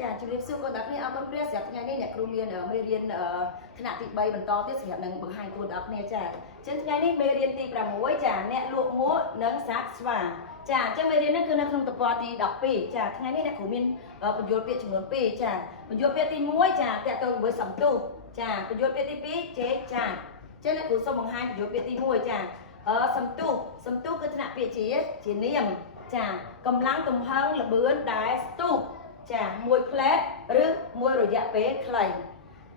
ចាជំរាបសួរកូនទាំងគ្នាអរគុណព្រះសម្រាប់ថ្ងៃនេះអ្នកគ្រូមានមេរៀនថ្នាក់ទី3បន្តទៀតសម្រាប់នឹងបង្ហាញកូនទាំងគ្នាចាអញ្ចឹងថ្ងៃនេះមេរៀនទី6ចាអ្នកលក់មួកនិងសាកស្វាចាអញ្ចឹងមេរៀននេះគឺនៅក្នុងទំព័រទី12ចាថ្ងៃនេះអ្នកគ្រូមានបញ្យលពាក្យចំនួន2ចាបញ្យលពាក្យទី1ចាតកតងជាមួយសំទុះចាបញ្យលពាក្យទី2ជេកចាអញ្ចឹងអ្នកគ្រូសូមបង្ហាញបញ្យលពាក្យទី1ចាសំទុះគឺថ្នាក់ពាក្យជានាមចាកម្លាំងទំហឹងល្បឿនដែលស្ទុះចាមួយផ្លែតឬមួយរយៈពេលខ្លី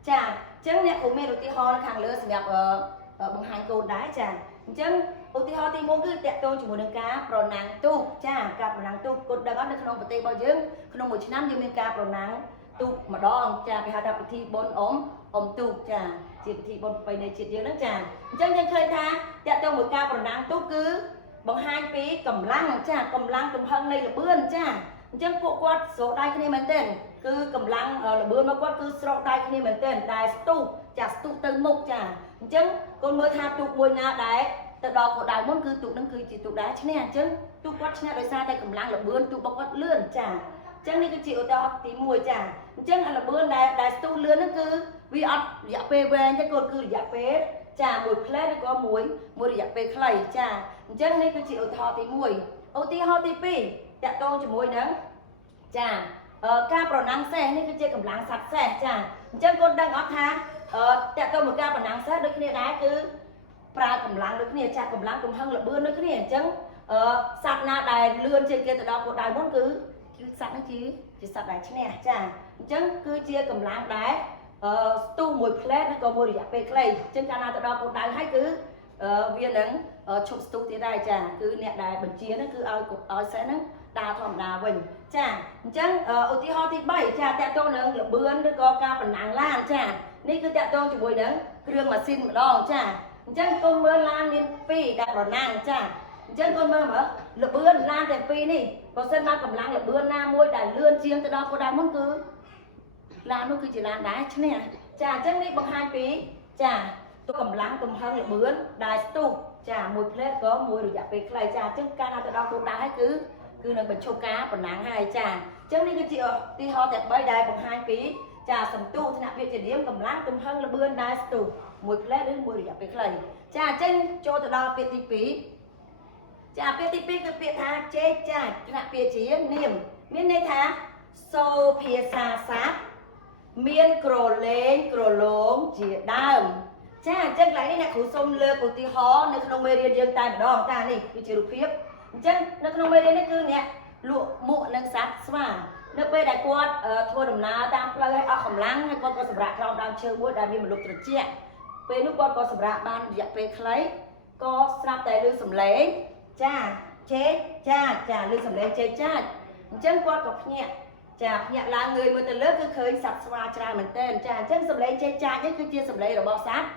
ចាអញ្ចឹងអ្នកគ្រូមានឧទាហរណ៍ខាងលើសម្រាប់បង្ហាញកូនដែរចាអញ្ចឹងឧទាហរណ៍ទី1គឺតកតងជាមួយនឹងការប្រណាំងទូកចាការប្រណាំងទូកកូនដឹងអត់នៅក្នុងប្រទេសរបស់យើងក្នុងមួយឆ្នាំយើងមានការប្រណាំងទូកម្ដងចាគេហៅថាពិធីបុណ្យអុំទូកចាជាពិធីបុណ្យប្រពៃណីជាតិយើងហ្នឹងចាអញ្ចឹងយើងឃើញថាតកតងមួយការប្រណាំងទូកគឺបង្ហាញពីកម្លាំងចាកម្លាំងទំហឹងនៃល្បឿនចាអញ្ចឹងពួកគាត់ស្រោកដៃគ្នាមែនទែនគឺកម្លាំងល្បឿនរបស់គាត់គឺស្រោកដៃគ្នាមែនទែនតែស្ទុះទៅមុខចាអញ្ចឹងកូនមើលថាទូកមួយណាដែរទៅដល់គោលដៅមុនគឺទូកនឹងគឺជាទូកដែរឈ្នះអញ្ចឹងទូកគាត់ឈ្នះដោយសារតែកម្លាំងល្បឿនទូករបស់គាត់លឿនចាអញ្ចឹងនេះគឺជាឧទាហរណ៍ទី1ចាអញ្ចឹងល្បឿនដែលស្ទុះលឿនហ្នឹងគឺវាអត់រយៈពេលវែងទេគាត់គឺរយៈពេលចាមួយផ្លែឬក៏មួយរយៈពេលខ្លីចាអញ្ចឹងនេះគឺជាឧទាហរណ៍ទី1ឧទាហរណ៍ទី2តកតងជាមួយនឹងចាការប្រណាំងសេះនេះគឺជាកម្លាំងសត្វសេះចាអញ្ចឹងកូនដឹងអត់ថាតកតងមួយការប្រណាំងសេះដូចគ្នាដែរគឺប្រើកម្លាំងដូចគ្នាចាកម្លាំងទំហឹងល្បឿនដូចគ្នាអញ្ចឹងសត្វណាដែលលឿនជាងគេទៅដល់គោលដៅមុនគឺសត្វហ្នឹងជាសត្វដែលឈ្នះចាអញ្ចឹងគឺជាកម្លាំងដែលស្ទុះមួយផ្លែតឬក៏មួយរយៈពេលខ្លីអញ្ចឹងកាលណាទៅដល់គោលដៅហើយគឺវានឹងឈប់ស្ទុះទៀតដែរចាគឺអ្នកដែលបញ្ជាហ្នឹងគឺឲ្យសេះហ្នឹងដើរធម្មតាវិញចាអញ្ចឹងឧទាហរណ៍ទី3ចាតកតងនឹងល្បឿនឬក៏ការប្រណាំងឡានចានេះគឺតកតងជាមួយនឹងគ្រឿងម៉ាស៊ីនម្ដងចាអញ្ចឹងកូនមើលឡានមាន2ដែលប្រណាំងចាអញ្ចឹងកូនមើលល្បឿនឡានទាំង2នេះបើសិនមកកម្លាំងល្បឿនណាមួយដែលលឿនជាងទៅដល់គោលដៅមុនគឺឡាននោះគឺជាឡានដែរឈ្នះចាអញ្ចឹងនេះបង្ហាញពីចាទូកម្លាំងទំហឹងល្បឿនដែលស្ទុះចាមួយផ្លែតក៏មួយរយៈពេលខ្លីចាអញ្ចឹងការណាទៅដល់គោលដៅហើយគឺនឹងបញ្ឈប់ការប្រណាំងហើយចាអញ្ចឹងនេះគឺជាឧទាហរណ៍ទាំង3ដែលបង្ហាញពីចាសំទុះថ្នាក់ពាក្យជានាមកម្លាំងទំហឹងល្បឿនដែលស្ទុះមួយផ្លែតឬមួយរយៈពេលខ្លីចាអញ្ចឹងចូលទៅដល់ពាក្យទី2ចាពាក្យទី2គឺពាក្យថាជេកចាច់ថ្នាក់ពាក្យជានាមមានន័យថាសូភាសាសាស្ត្រមានក្រឡេងក្រឡងជាដើមចាអញ្ចឹងកន្លែងនេះអ្នកគ្រូសូមលើកឧទាហរណ៍នៅក្នុងមេរៀនយើងតែម្ដងចានេះគឺជារូបភាពអញ្ចឹងនៅក្នុងមេរៀននេះគឺអ្នកលក់មួកនិងសត្វស្វានៅពេលដែលគាត់ធ្វើដំណើរតាមផ្លូវឲ្យអស់កម្លាំងហើយគាត់ក៏សម្រាកក្រោមដើមឈើមួយដែលមានម្លប់ត្រជាក់ពេលនោះគាត់ក៏សម្រាកបានរយៈពេលខ្លីក៏ស្រាប់តែឮសំឡេងចាជេកចាឮសំឡេងជេកចាអញ្ចឹងគាត់ក៏ភ្ញាក់ចាភ្ញាក់ឡើងងើយមើលទៅលើគឺឃើញសត្វស្វាច្រើនមែនទែនចាអញ្ចឹងសំឡេងជេកចានេះគឺជាសំឡេងរបស់សត្វ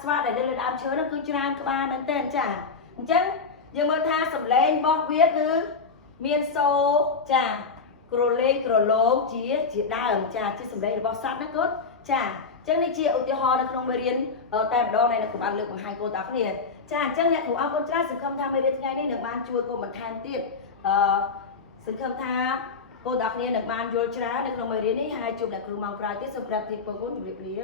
ស្វាដែលនៅលើដើមឈើនោះគឺច្រើនក្បាលមែនទែនចាអញ្ចឹងយើងមើលថាសំឡេងរបស់វាគឺមានសូចាក្រឡេងក្រឡងជាដើមចាជាសំឡេងរបស់សត្វណាកូនចាអញ្ចឹងនេះជាឧទាហរណ៍នៅក្នុងមេរៀនតែម្ដងដែលអ្នកគ្រូបានលើកបង្ហាញកូនទាំងគ្នាចាអញ្ចឹងអ្នកគ្រូអរគុណច្រើនសង្ឃឹមថាមេរៀនថ្ងៃនេះនឹងបានជួយកូនបន្ថែមទៀតសង្ឃឹមថាកូនទាំងគ្នានឹងបានយល់ច្រើននៅក្នុងមេរៀននេះហើយជួបអ្នកគ្រូម៉ោងក្រោយទៀតសូមប្រាប់ទីពងកូនជម្រាបលា